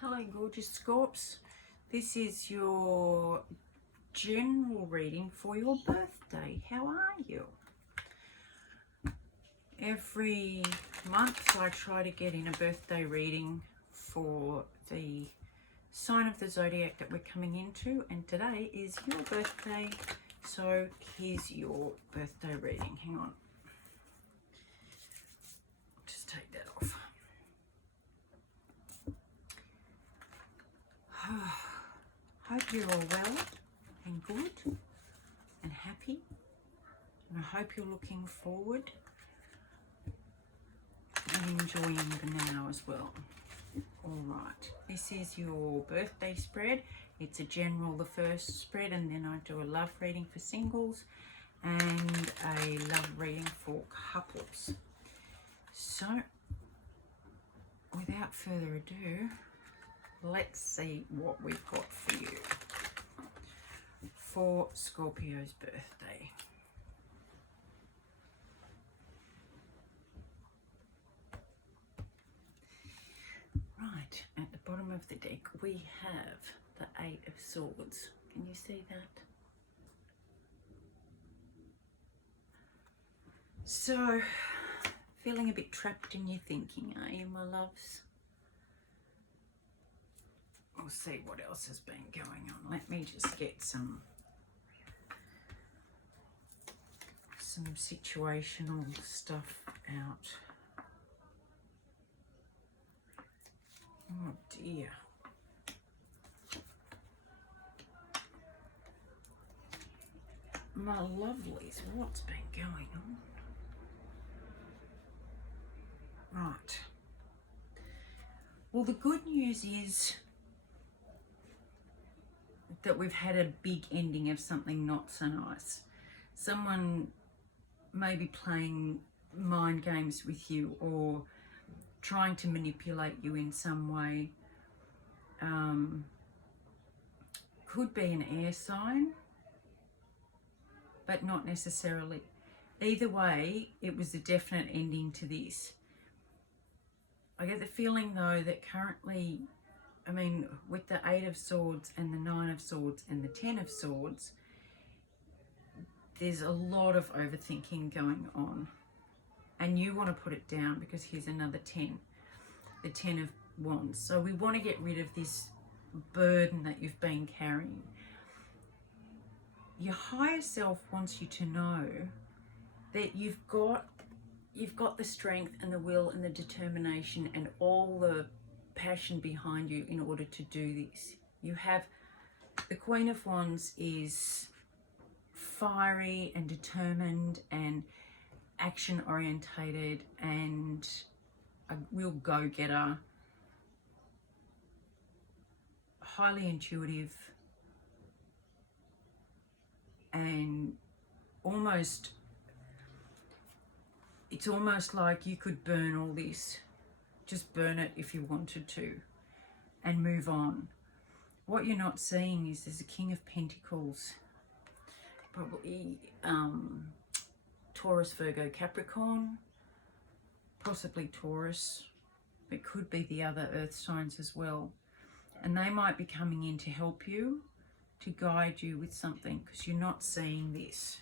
Hello gorgeous Scorps, this is your general reading for your birthday. How are you? Every month I try to get in a birthday reading for the sign of the zodiac that we're coming into, and today is your birthday, so here's your birthday reading. Hang on, just take that off. Hope you're all well and good and happy, and I hope you're looking forward and enjoying the now as well. Alright, this is your birthday spread. It's a general, the first spread, and then I do a love reading for singles and a love reading for couples. So, without further ado, let's see what we've got for you for Scorpio's birthday. Right, at the bottom of the deck we have the Eight of Swords. Can you see that? So, feeling a bit trapped in your thinking, are you, my loves? We'll see what else has been going on. Let me just get some situational stuff out. Oh dear. My lovelies, what's been going on? Right. Well, the good news is that we've had a big ending of something not so nice. Someone may be playing mind games with you or trying to manipulate you in some way. Could be an air sign, but not necessarily. Either way, it was a definite ending to this. I get the feeling though that currently, I mean, with the Eight of Swords and the Nine of Swords and the Ten of Swords, there's a lot of overthinking going on. And you want to put it down because here's another 10, the 10 of Wands. So we want to get rid of this burden that you've been carrying. Your higher self wants you to know that you've got the strength and the will and the determination and all the passion behind you in order to do this. You have, the Queen of Wands is fiery and determined and action orientated and a real go-getter, highly intuitive, and it's almost like you could burn all this, just burn it if you wanted to and move on. What you're not seeing is there's a King of Pentacles, probably Taurus, Virgo, Capricorn, possibly Taurus. It could be the other earth signs as well. And they might be coming in to help you, to guide you with something, because you're not seeing this.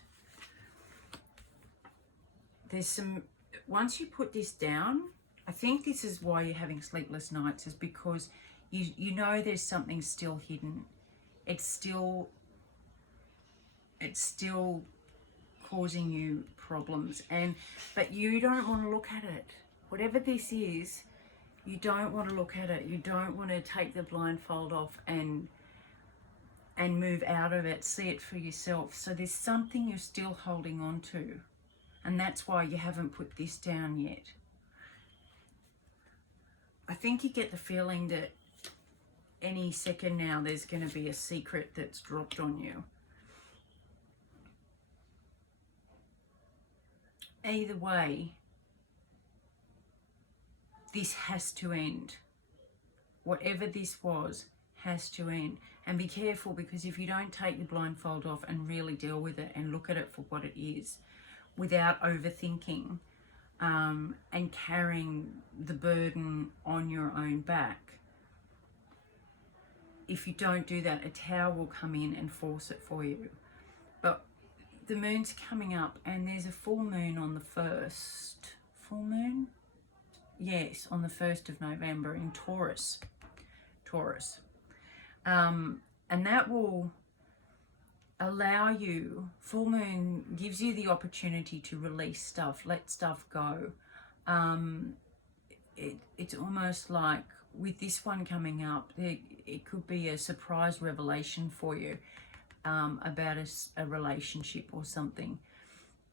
There's some, once you put this down, I think this is why you're having sleepless nights, is because you know there's something still hidden. It's still causing you problems, but you don't want to look at it. Whatever this is, you don't want to look at it. You don't want to take the blindfold off and move out of it, see it for yourself. So there's something you're still holding on to, and that's why you haven't put this down yet. I think you get the feeling that any second now there's going to be a secret that's dropped on you. Either way, this has to end. Whatever this was has to end. And be careful, because if you don't take the blindfold off and really deal with it and look at it for what it is, without overthinking and carrying the burden on your own back, if you don't do that, a tower will come in and force it for you. But the moon's coming up, and there's a full moon on the 1st. Full moon? Yes, on the 1st of November in Taurus. And that will allow you, full moon gives you the opportunity to release stuff, let stuff go. It's almost like with this one coming up, it could be a surprise revelation for you about a relationship or something.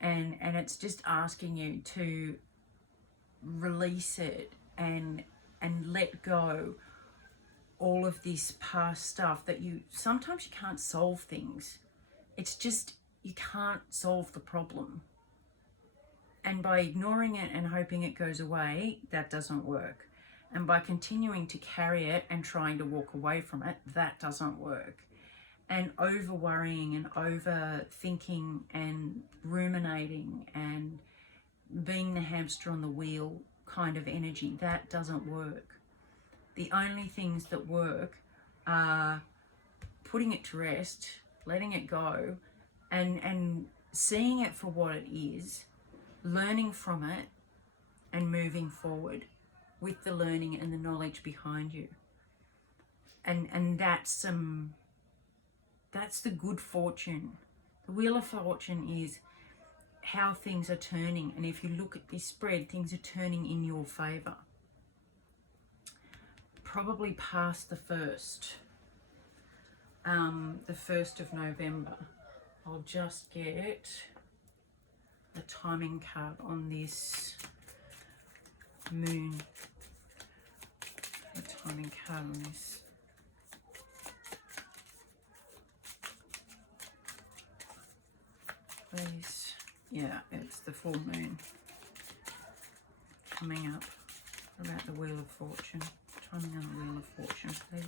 And it's just asking you to release it and let go all of this past stuff that sometimes you can't solve things. It's just you can't solve the problem. And by ignoring it and hoping it goes away, that doesn't work. And by continuing to carry it and trying to walk away from it, that doesn't work. And over worrying and overthinking and ruminating and being the hamster on the wheel kind of energy, that doesn't work. The only things that work are putting it to rest, letting it go, and seeing it for what it is, learning from it, and moving forward with the learning and the knowledge behind you. And that's the good fortune. The Wheel of Fortune is how things are turning, and if you look at this spread, things are turning in your favor. Probably past the 1st of November. I'll just get the timing card on this moon. The timing card on this. Please. Yeah, it's the full moon coming up about the Wheel of Fortune. Timing on the Wheel of Fortune, please.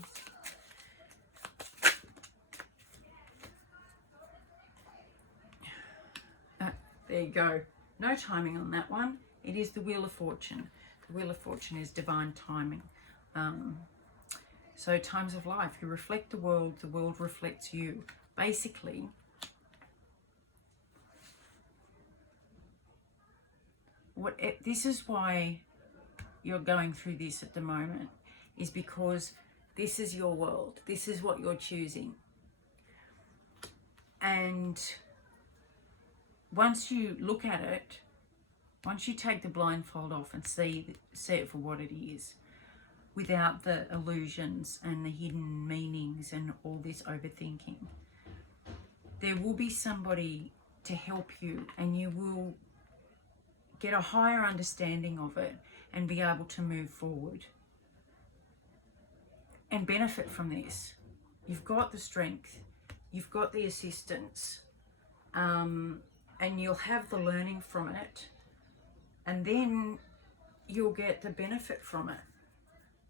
There you go. No timing on that one. It is the Wheel of Fortune. The Wheel of Fortune is divine timing. So times of life, you reflect the world reflects you. Basically, this is why you're going through this at the moment, is because this is your world. This is what you're choosing. And once you look at it, once you take the blindfold off and see it for what it is, without the illusions and the hidden meanings and all this overthinking, there will be somebody to help you, and you will get a higher understanding of it and be able to move forward and benefit from this. You've got the strength, you've got the assistance, and you'll have the learning from it, and then you'll get the benefit from it.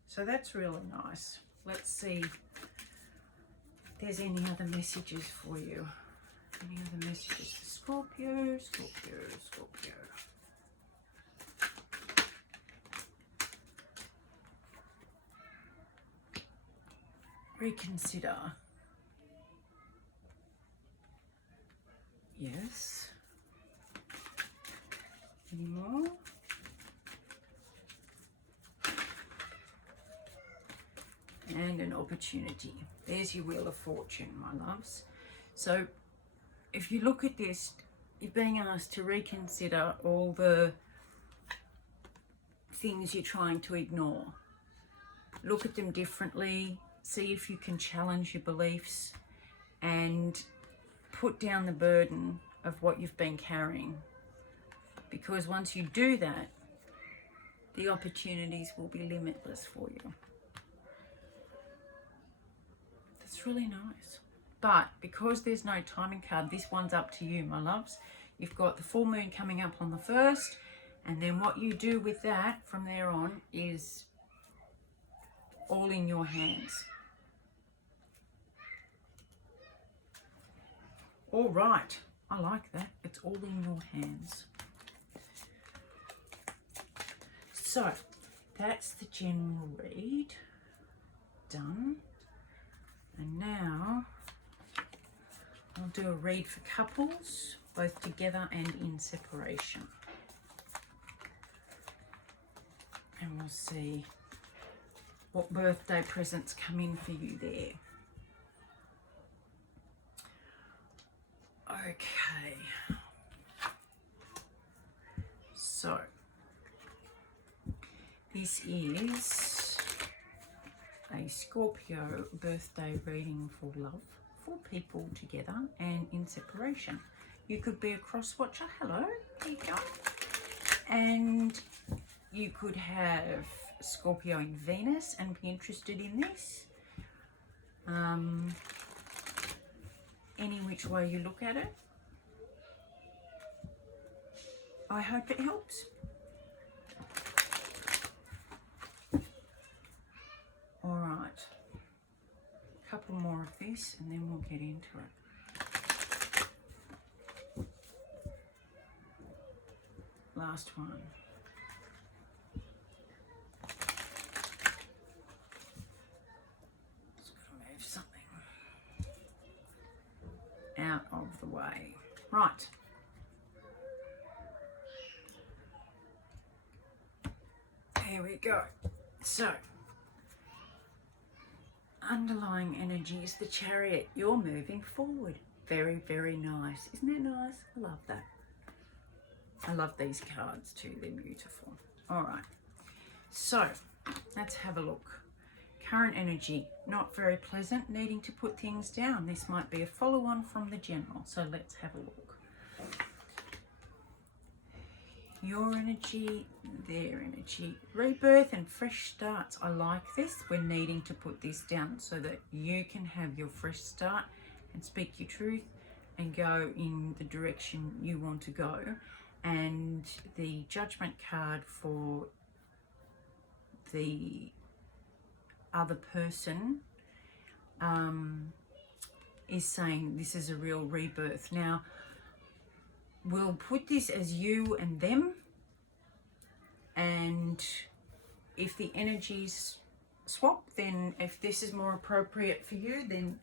So that's really nice. Let's see if there's any other messages for you. Any other messages for Scorpio, Scorpio, Scorpio. Reconsider. Yes. Any more? And an opportunity. There's your Wheel of Fortune, my loves. So if you look at this, you're being asked to reconsider all the things you're trying to ignore. Look at them differently. See if you can challenge your beliefs and put down the burden of what you've been carrying. Because once you do that, the opportunities will be limitless for you. That's really nice. But because there's no timing card, this one's up to you, my loves. You've got the full moon coming up on the 1st, and then what you do with that from there on is all in your hands. All right, I like that. It's all in your hands. So that's the general read done. do a read for couples, both together and in separation. And we'll see what birthday presents come in for you there. Okay. So, this is a Scorpio birthday reading for love, for people together and in separation. You could be a cross watcher. Hello, there you go. And you could have Scorpio in Venus and be interested in this. Any which way you look at it, I hope it helps. All right, a couple more of this and then we'll get into it. Last one. Just gotta move something out of the way. Right. Here we go. So, underlying energy is the Chariot. You're moving forward. Very, very nice. Isn't that nice? I love that. I love these cards too. They're beautiful. All right. So, let's have a look. Current energy, not very pleasant, needing to put things down. This might be a follow-on from the general. So, let's have a look. Your energy, their energy, rebirth and fresh starts. I like this. We're needing to put this down so that you can have your fresh start and speak your truth and go in the direction you want to go. And the Judgment card for the other person is saying this is a real rebirth. Now, we'll put this as you and them, and if the energies swap, then if this is more appropriate for you, then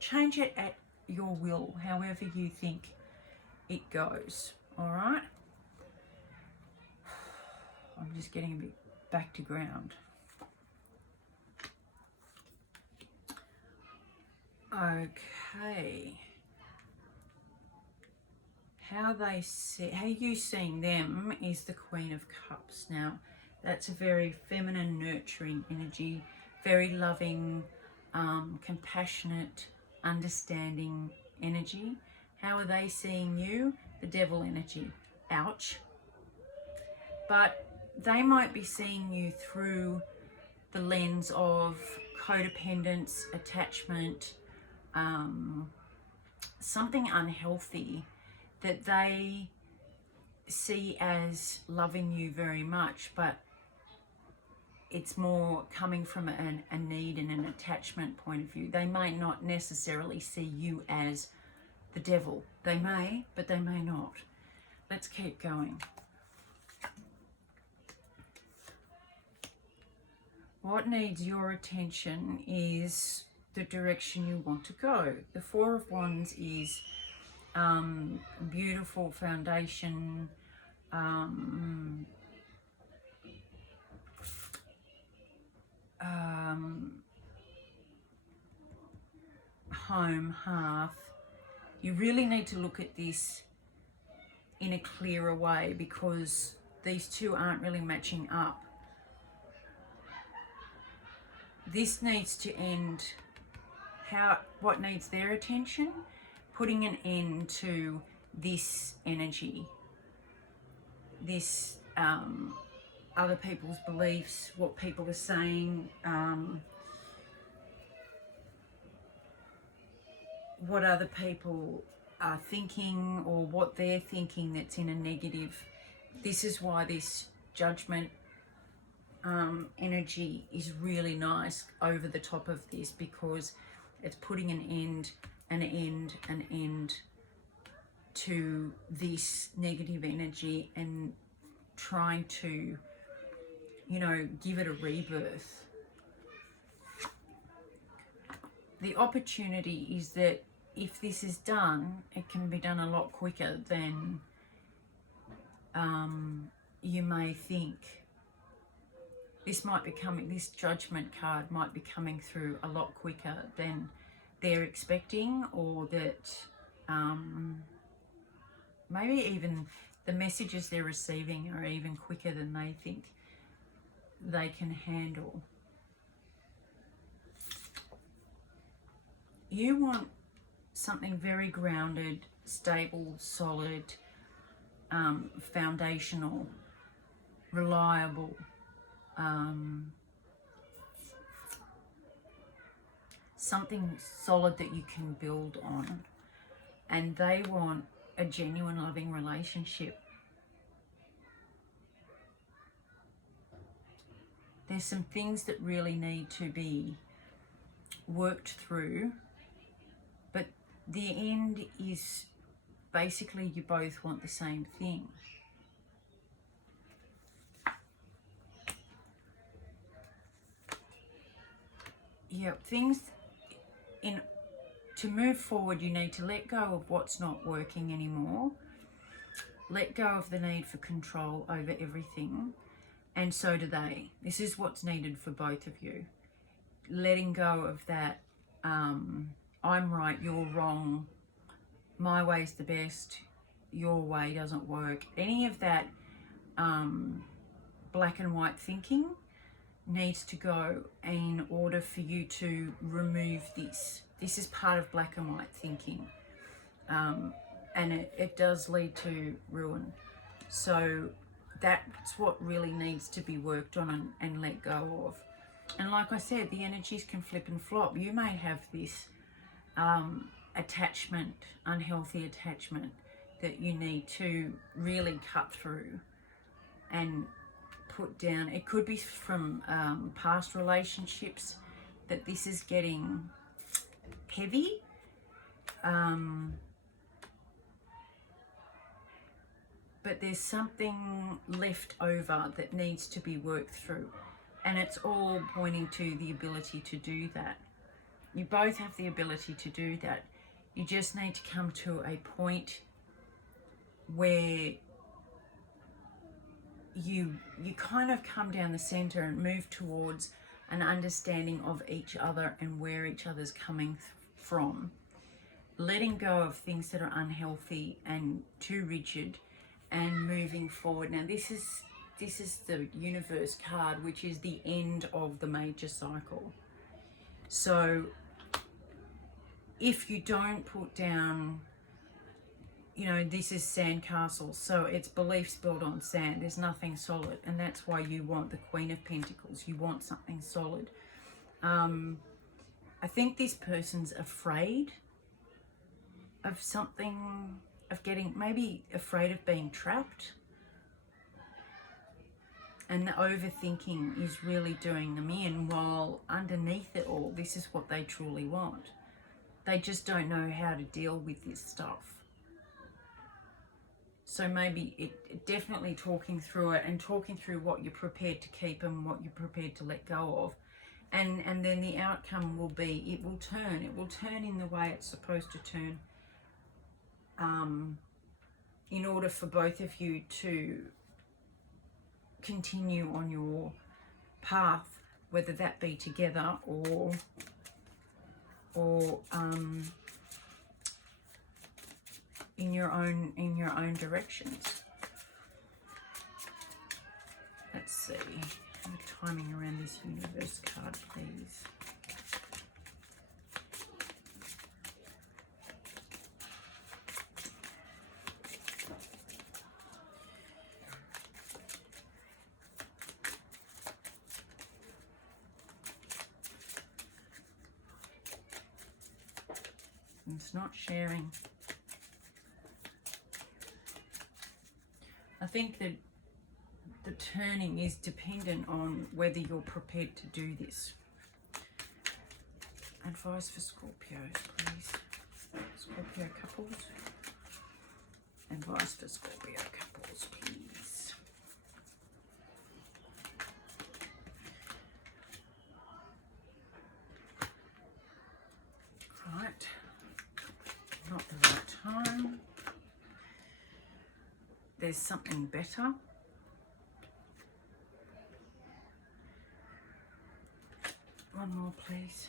change it at your will, however you think it goes. All right, I'm just getting a bit back to ground. Okay. How you seeing them is the Queen of Cups. Now, that's a very feminine, nurturing energy, very loving, compassionate, understanding energy. How are they seeing you? The Devil energy. Ouch. But they might be seeing you through the lens of codependence, attachment, something unhealthy that they see as loving you very much, but it's more coming from a need and an attachment point of view. They may not necessarily see you as the devil. They may, but they may not. Let's keep going. What needs your attention is the direction you want to go. The Four of Wands is beautiful foundation, home, hearth. You really need to look at this in a clearer way because these two aren't really matching up. This needs to end. What needs their attention? Putting an end to this energy, this other people's beliefs, what people are saying, what other people are thinking or what they're thinking that's in a negative. This is why this Judgment energy is really nice over the top of this, because it's putting an end to this negative energy and trying to, you know, give it a rebirth. the opportunity is that if this is done, it can be done a lot quicker than you may think. This might be coming, this judgment card might be coming through a lot quicker than they're expecting, or that maybe even the messages they're receiving are even quicker than they think they can handle. You want something very grounded, stable, solid, foundational, reliable, something solid that you can build on. And they want a genuine loving relationship. There's some things that really need to be worked through, but the end is basically you both want the same thing. Yeah, things to move forward, you need to let go of what's not working anymore. Let go of the need for control over everything, and so do they. This is what's needed for both of you. Letting go of that, I'm right, you're wrong, my way's the best, your way doesn't work. Any of that black and white thinking needs to go in order for you to remove this. This is part of black and white thinking, and it does lead to ruin. So that's what really needs to be worked on and let go of. And like I said, the energies can flip and flop. You may have this attachment, unhealthy attachment, that you need to really cut through and put down. It could be from past relationships that this is getting heavy. But there's something left over that needs to be worked through. And it's all pointing to the ability to do that. You both have the ability to do that. You just need to come to a point where you kind of come down the center and move towards an understanding of each other and where each other's coming from. Letting go of things that are unhealthy and too rigid, and moving forward. Now this is the universe card, which is the end of the major cycle. So if you don't put down, this is sandcastles, so it's beliefs built on sand. There's nothing solid, and that's why you want the Queen of Pentacles. You want something solid. I think this person's afraid of something, of maybe afraid of being trapped. And the overthinking is really doing them in, while underneath it all, this is what they truly want. They just don't know how to deal with this stuff. So maybe it definitely talking through it and talking through what you're prepared to keep and what you're prepared to let go of. And then the outcome will be, it will turn in the way it's supposed to turn, in order for both of you to continue on your path, whether that be together or in your own directions. Let's see. The timing around this universe card, please. It's not sharing. I think that the turning is dependent on whether you're prepared to do this. Advice for Scorpios, please. Scorpio couples. Advice for Scorpio couples, please. there's something better. One more, please.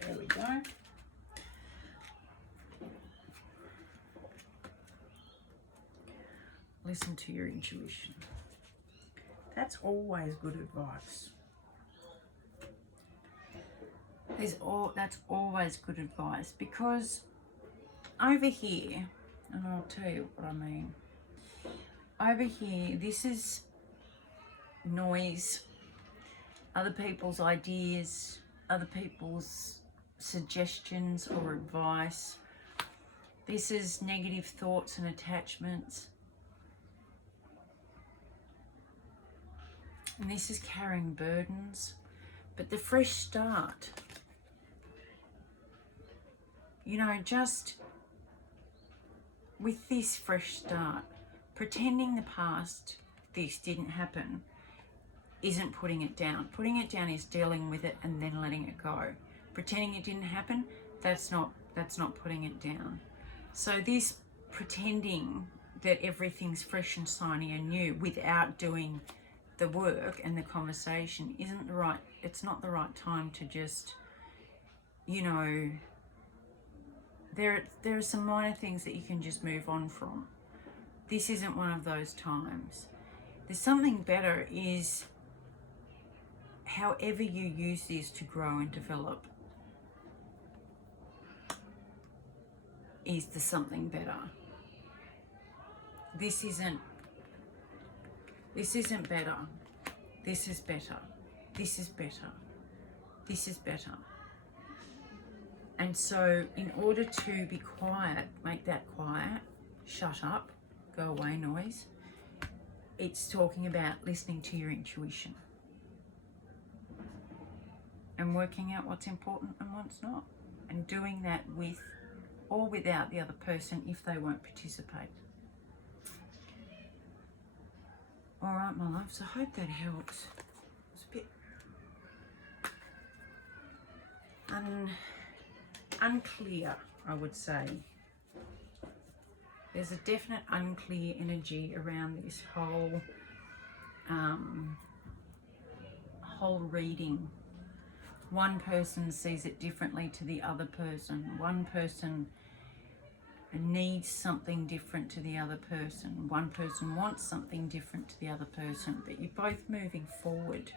There we go. Listen to your intuition. That's always good advice. That's always good advice, because over here, and I'll tell you what I mean. Over here, this is noise, other people's ideas, other people's suggestions or advice. This is negative thoughts and attachments. And this is carrying burdens. But the fresh start, you know, just with this fresh start, pretending the past, this didn't happen, isn't putting it down. Putting it down is dealing with it and then letting it go. Pretending it didn't happen, that's not putting it down. So this pretending that everything's fresh and shiny and new without doing the work and the conversation isn't the right, it's not the right time to just, you know, there are some minor things that you can just move on from. This isn't one of those times. There's something better, is however you use this to grow and develop is the something better. This isn't better. This is better. This is better. This is better. And so in order to be quiet, make that quiet, shut up, go away noise. It's talking about listening to your intuition and working out what's important and what's not, and doing that with or without the other person if they won't participate. All right, my loves, I hope that helps. It's a bit unclear, I would say. There's a definite unclear energy around this whole reading. One person sees it differently to the other person. One person needs something different to the other person. One person wants something different to the other person, but you're both moving forward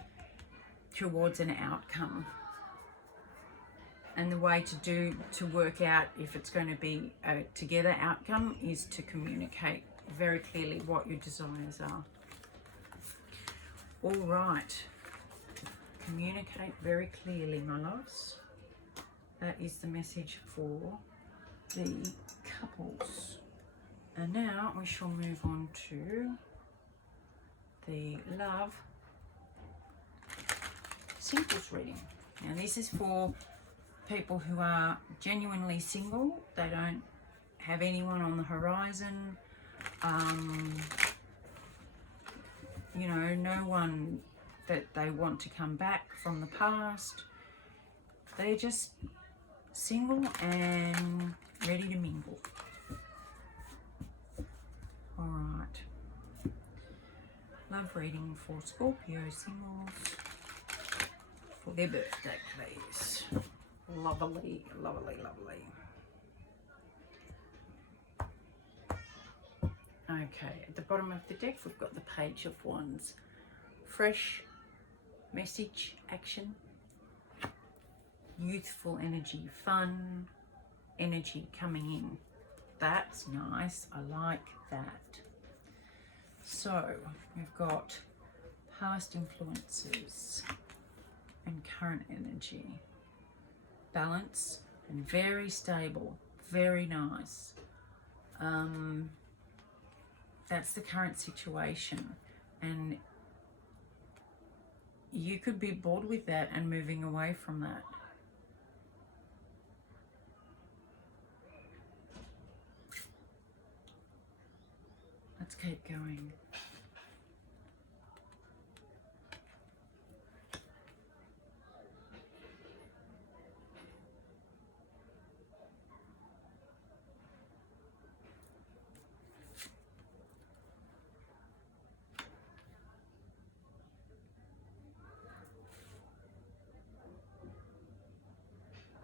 towards an outcome. And the way to work out if it's going to be a together outcome is to communicate very clearly what your desires are. All right. Communicate very clearly, my loves. That is the message for the couples. And now we shall move on to the love singles reading. Now this is for people who are genuinely single. They don't have anyone on the horizon. You know, no one that they want to come back from the past. They're just single and ready to mingle. All right. Love reading for Scorpio singles for their birthday, please. Lovely, lovely, lovely. Okay, at the bottom of the deck, we've got the Page of Wands. Fresh message, action, youthful energy, fun energy coming in. That's nice. I like that. So we've got past influences and current energy. Balance and very stable, very nice. That's the current situation, and you could be bored with that and moving away from that. Let's keep going.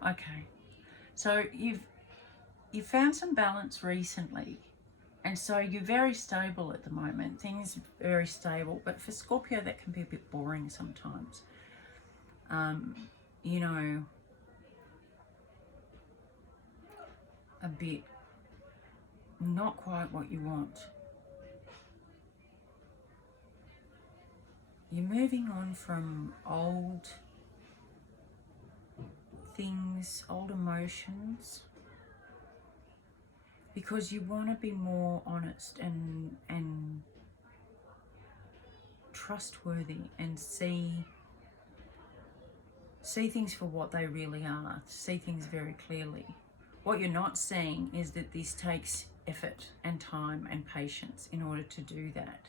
Okay, so you've found some balance recently, and so you're very stable at the moment. Things are very stable, but for Scorpio that can be a bit boring sometimes. You know, a bit not quite what you want. You're moving on from old things, old emotions, because you want to be more honest and trustworthy and see things for what they really are, see things very clearly. What you're not seeing is that this takes effort and time and patience in order to do that.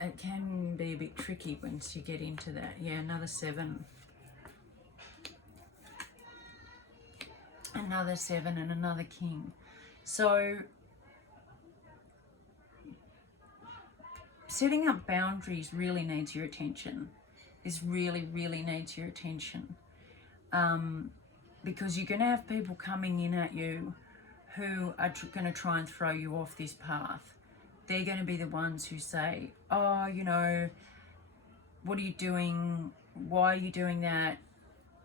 It can be a bit tricky once you get into that. Yeah, another 7. Another 7 and another king. So setting up boundaries really needs your attention. This really, really needs your attention. Because you're going to have people coming in at you who are going to try and throw you off this path. They're going to be the ones who say, oh, you know, what are you doing? Why are you doing that?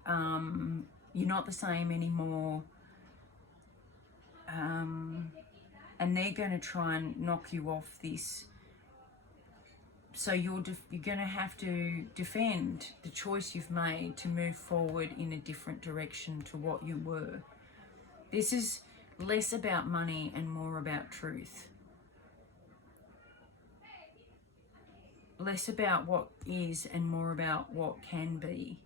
You're not the same anymore. And they're going to try and knock you off this. So you're going to have to defend the choice you've made to move forward in a different direction to what you were. This is less about money and more about truth. Less about what is and more about what can be.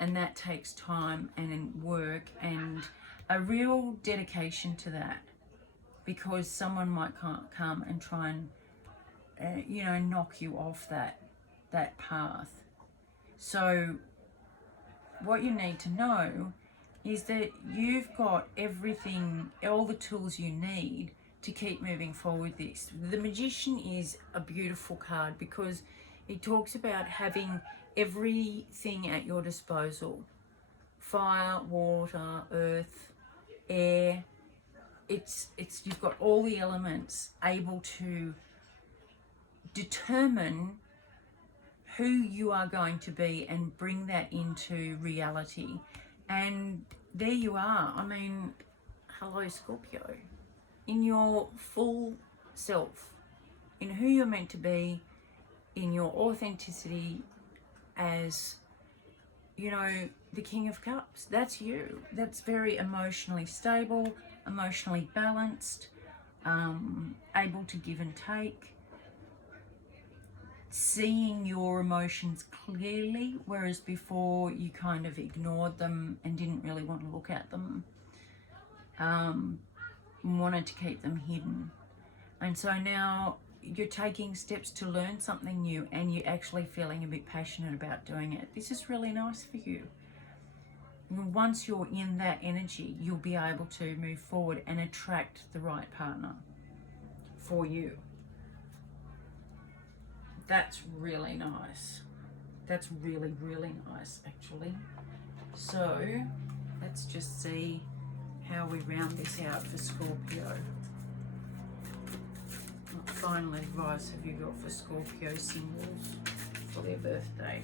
And that takes time and work and a real dedication to that, because someone might come and try and you know, knock you off that path. So what you need to know is that you've got everything, all the tools you need to keep moving forward this. The Magician is a beautiful card because it talks about having everything at your disposal. Fire, water, earth, air. It's you've got all the elements able to determine who you are going to be and bring that into reality. And there you are. I mean, hello Scorpio. In your full self, in who you're meant to be, in your authenticity as, you know, the King of Cups. That's you. That's very emotionally stable, emotionally balanced, able to give and take, seeing your emotions clearly, whereas before you kind of ignored them and didn't really want to look at them, wanted to keep them hidden. And so now you're taking steps to learn something new and you're actually feeling a bit passionate about doing it. This is really nice for you. Once you're in that energy, you'll be able to move forward and attract the right partner for you. That's really nice. That's really, really nice, actually. So let's just see how we round this out for Scorpio. What final advice have you got for Scorpio singles for their birthday?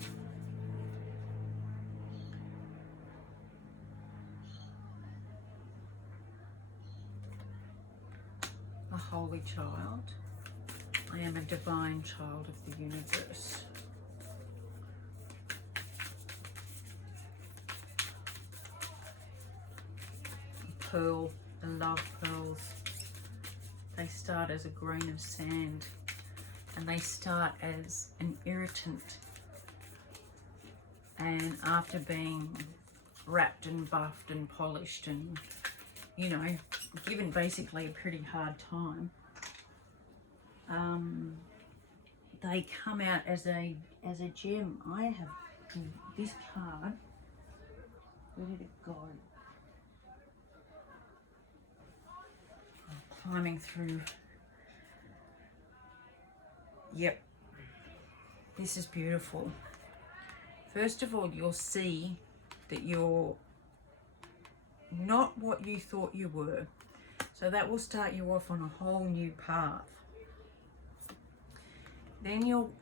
A holy child. I am a divine child of the universe. Pearl, the love pearls. They start as a grain of sand, and they start as an irritant. And after being wrapped and buffed and polished and, you know, given basically a pretty hard time, they come out as a gem. I have this card. Where did it go? I'm climbing through. Yep, this is beautiful. First of all, you'll see that you're not what you thought you were. So that will start you off on a whole new path. Then you'll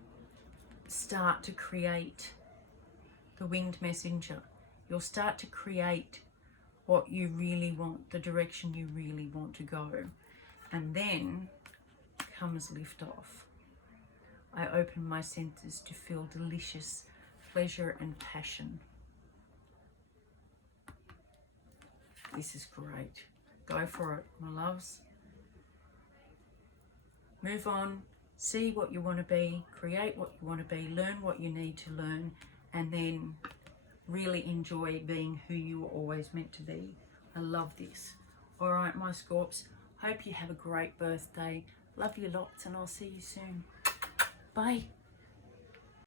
start to create the winged messenger. You'll start to create what you really want, the direction you really want to go. And then comes liftoff. I open my senses to feel delicious pleasure and passion. This is great. Go for it, my loves. Move on, see what you want to be, create what you want to be, learn what you need to learn, and then really enjoy being who you were always meant to be. I love this. All right, my Scorps, hope you have a great birthday. Love you lots, and I'll see you soon. Bye.